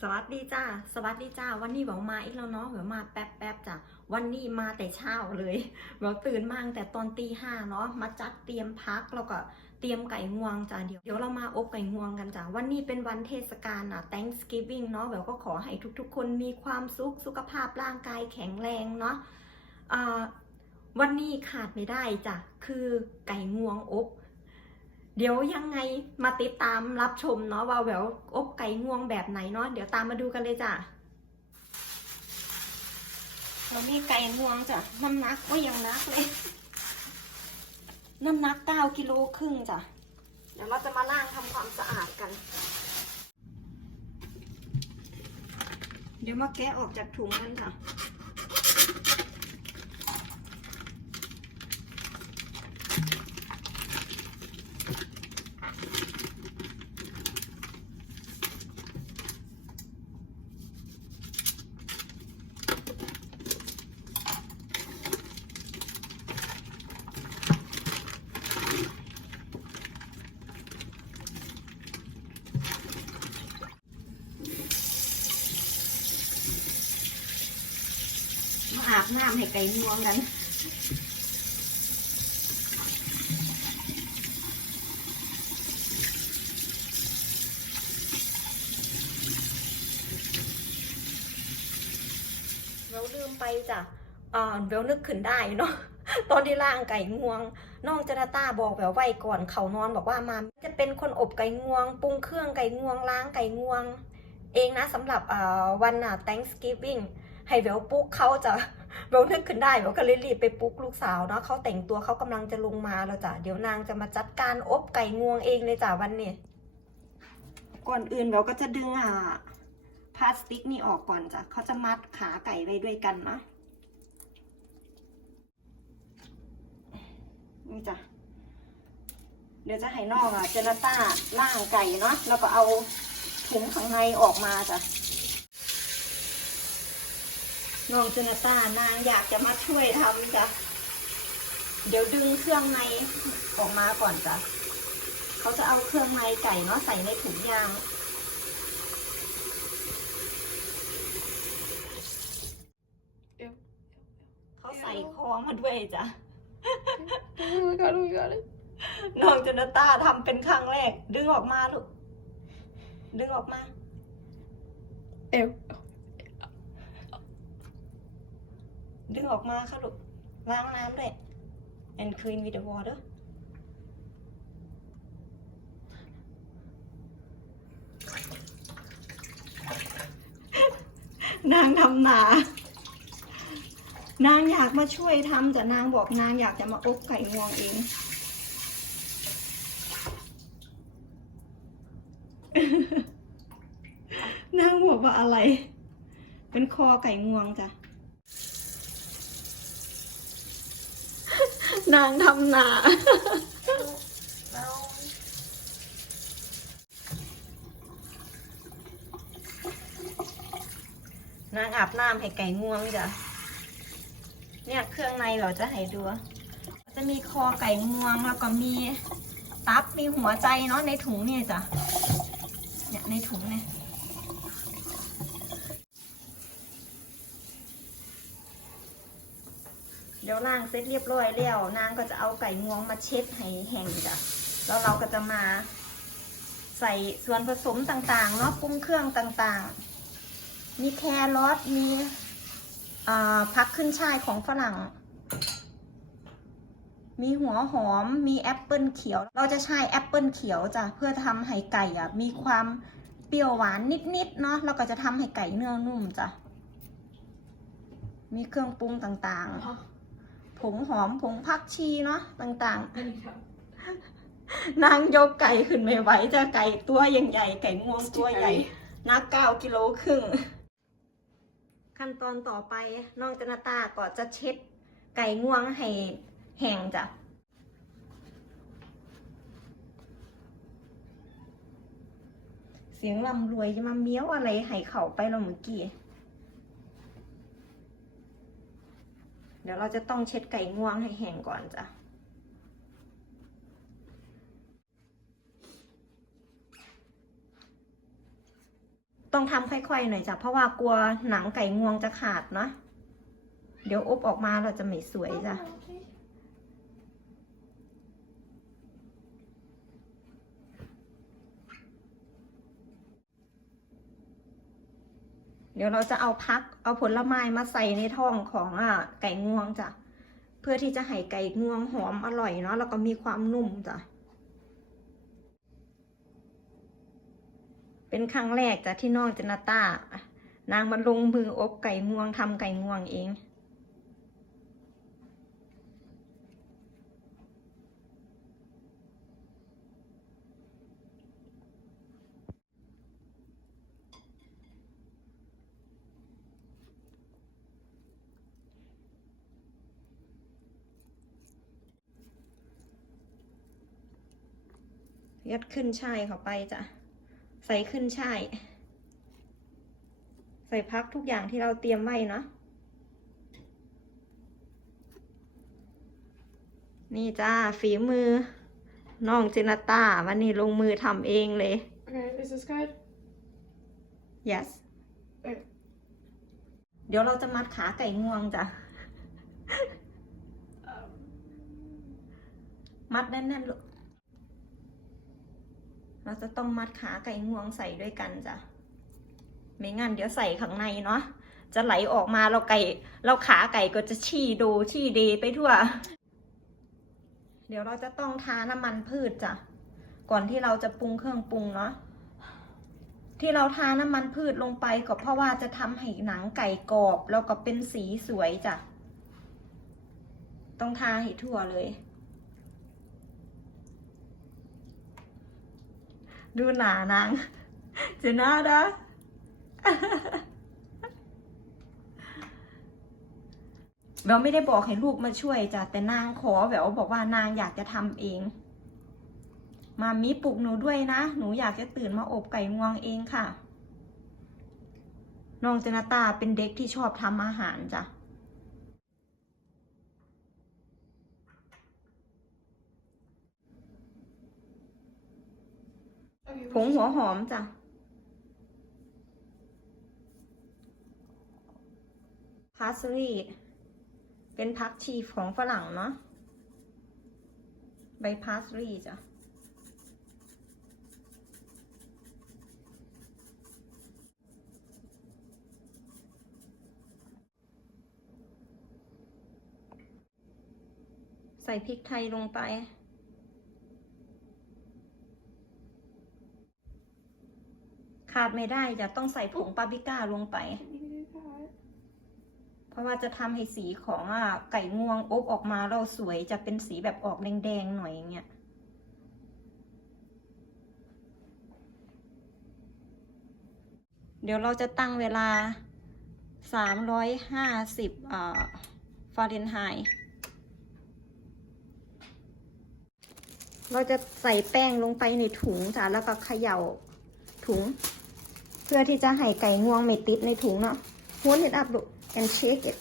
สวัสดีจ้า สวัสดีจ้า วันนี้บอกมาอีกแล้วเนาะแบบมาแป๊บแป๊บจ้ะ วันนี้มาแต่เช้าเลยแบบตื่นมาตั้งแต่ตอนตีห้าเนาะ มาจัดเตรียมพักแล้วก็เตรียมไก่งวงจ้ะเดี๋ยวเดี๋ยวเรามาอบไก่งวงกันจ้ะ วันนี้เป็นวันเทศกาลอะ Thanksgiving เนาะแบบก็ขอให้ทุกๆ คนมีความสุข สุขภาพร่างกายแข็งแรงเนาะวันนี้ขาดไม่ได้จ้ะ คือไก่งวงอบ เดี๋ยวยังไงมาติดตามรับชมเนาะว่าแหววอบไก่งวงแบบไหนเนาะเดี๋ยวตามมาดูกันเลยจ้ะเรามีไก่งวงจ้ะน้ำหนักก็ยังนักเลย น้ำหนักเก้ากิโลครึ่งจ้ะเดี๋ยวเราจะมาล้างทำความสะอาดกัน เดี๋ยวมาแกะออกจากถุงกันค่ะ อาบน้ำให้ไก่งวงกันเราลืมไปจ้ะอ่าเบลนึกขึ้นได้เนาะตอนที่ล่างไก่งวง น้องจนาตาบอกแบบไว้ก่อนเขานอนบอกว่ามาจะเป็นคนอบไก่งวง ปรุงเครื่องไก่งวงล้างไก่งวง เองนะสำหรับวันน่ะ Thanksgiving ให้เวลปลุ๊กเขาจะเวลนึกขึ้นได้เวลก็เลยรีบไปปลุ๊กลูกสาวเนาะเขาแต่งตัวเขากำลังจะลงมาแล้วจ้ะเดี๋ยวนางจะมาจัดการอบไก่งวงเองเลยจ้ะวันนี้ก่อนอื่นเวลก็จะดึงอ่าพลาสติกนี่ออกก่อนจ้ะเขาจะมัดขาไก่ไว้ด้วยกันเนาะนี่จ้ะเดี๋ยวจะให้น้องอะเจนาต้าล่างไก่เนาะแล้วก็เอาถุงข้างในออกมาจ้ะ น้องเจนาตานางอยากจะมาช่วยทำจ้ะ เดี๋ยวดึงเครื่องในออกมาก่อนจ้ะ เขาจะเอาเครื่องในไก่เนาะใส่ในถุงยางเดี๋ยวเขาใส่คอมาด้วยจ้ะ Oh my god, oh my god. น้องเจนาตาทำเป็นครั้งแรก ดึงออกมาลูก ดึงออกมา Ew. ดึงออกมาค่ะลูกล้างน้ำด้วย and clean with the water นางทำนา นางอยากมาช่วยทำแต่นางบอกนางอยากจะมาอบไก่งวงเองนางบอกว่าอะไร เป็นคอไก่งวงจ้ะ นางทำนานางอาบน้ำให้ไก่งวงจ้ะ เนี่ยเครื่องในเราจะให้ดู จะมีคอไก่งวงแล้วก็มีตับมีหัวใจเนาะในถุงเนี่ยจ้ะ เนี่ยในถุงเนี่ย เดี๋ยวล้างเสร็จเรียบร้อยแล้วนางก็จะเอาไก่งวงมาเช็ดให้แห้งจ้ะแล้วเราก็จะมาใส่ส่วนผสมต่างๆเนาะปรุงเครื่องต่างๆ มีแครอทมีอ่าพักขึ้นช่ายของฝรั่ง มีหัวหอมมีแอปเปิลเขียว เราจะใช้แอปเปิลเขียวจ้ะเพื่อทำให้ไก่อะมีความเปรี้ยวหวานนิดๆเนาะแล้วก็จะทำให้ไก่เนื้อนุ่มจ้ะมีเครื่องปรุงต่างๆ ผงหอมผงผักชีเนาะต่างๆ นางยกไก่ขึ้นไม่ไหวจะไก่ตัวใหญ่ๆไก่งวงตัวใหญ่นักเก้ากิโลครึ่ง ขั้นตอนต่อไปน้องจนาตาก็จะเช็ดไก่งวงให้แห้งจ้ะเสียงลำรวยจะมาเมี้ยวอะไรให้เขาไปเราเมื่อกี้ เดี๋ยวเราจะต้องเช็ดไก่งวงให้แห้งก่อนจ้ะต้องทำค่อยๆหน่อยจ้ะเพราะว่ากลัวหนังไก่งวงจะขาดนะ เดี๋ยวอบออกมาเราจะไม่สวยจ้ะ เดี๋ยวเราจะเอาพัก เอาผลไม้มาใส่ในท้องของอะไก่งวงจ้ะ เพื่อที่จะให้ไก่งวงหอมอร่อยเนาะแล้วก็มีความนุ่มจ้ะ เป็นครั้งแรกจ้ะที่น้องเจนาตานางมาลงมืออบไก่งวงทำไก่งวงเอง ยัดขึ้นช่ายเข้าไปจ้ะ ใส่ขึ้นช่ายใส่พักทุกอย่างที่เราเตรียมไว้เนาะนี่จ้าฝีมือน้องเจนาต้าวันนี้ลงมือทำเองเลย Okay, is this good? yes เอ๊ะเดี๋ยวเราจะมัดขาไก่งวงจ้ะ Um, มัดแน่นๆลูก เราจะต้องมัดขาไก่งวงใส่ด้วยกันจ้ะไม่งั้นเดี๋ยวใส่ข้างในเนาะจะไหลออกมาเราไก่ เราขาไก่ก็จะชี้โดชี้เดไปทั่ว เดี๋ยวเราจะต้องทาน้ำมันพืชจ้ะก่อนที่เราจะปรุงเครื่องปรุงเนาะที่เราทาน้ำมันพืชลงไปก็เพราะว่าจะทำให้หนังไก่กรอบ แล้วก็เป็นสีสวยจ้ะต้องทาให้ทั่วเลย ดูหนานางเจน่ารักแววไม่ได้บอกให้ลูกมาช่วยจ้ะแต่นางขอแววบอกว่านางอยากจะทำเอง มามีปลุกหนูด้วยนะ หนูอยากจะตื่นมาอบไก่งวงเองค่ะ น้องเจนาตาเป็นเด็กที่ชอบทำอาหารจ้ะ okay, ผงหัวหอมจ้ะ พาสลีเป็นพักชีของฝรั่งเนาะ ใบพาสลีจ้ะ ใส่พริกไทยลงไป ขาดไม่ได้จะต้องใส่ผงปาปริก้าลงไป เพราะว่าจะทำให้สีของอะไก่งวงอบออกมาเราสวยจะเป็นสีแบบออกแดงๆหน่อยอย่างเงี้ยเดี๋ยวเราจะตั้งเวลา 350อ่าฟาเรนไฮต์เราจะใส่แป้งลงไปในถุงจ้ะแล้วก็เขย่าถุง เพื่อที่จะให้ไก่งวงไม่ติดในถุงเนาะ Hold it up look and shake it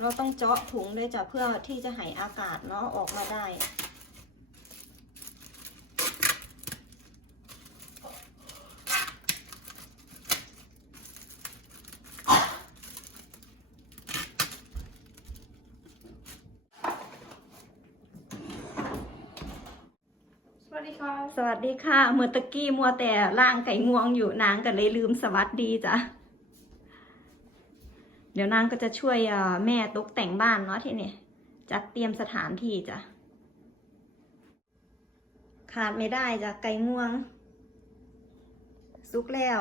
เราต้องเจาะถุงเลยจ้ะเพื่อที่จะให้อากาศเนาะออกมาได้ ค่ะ สวัสดีค่ะ เมื่อตะกี้มัวแต่ล่างไก่งวงอยู่นางก็เลยลืมสวัสดีจ้ะ เดี๋ยวนางก็จะช่วยแม่ตกแต่งบ้านเนาะทีนี้จัดเตรียมสถานที่จ้ะ ขาดไม่ได้จ้ะไก่งวง สุกแล้ว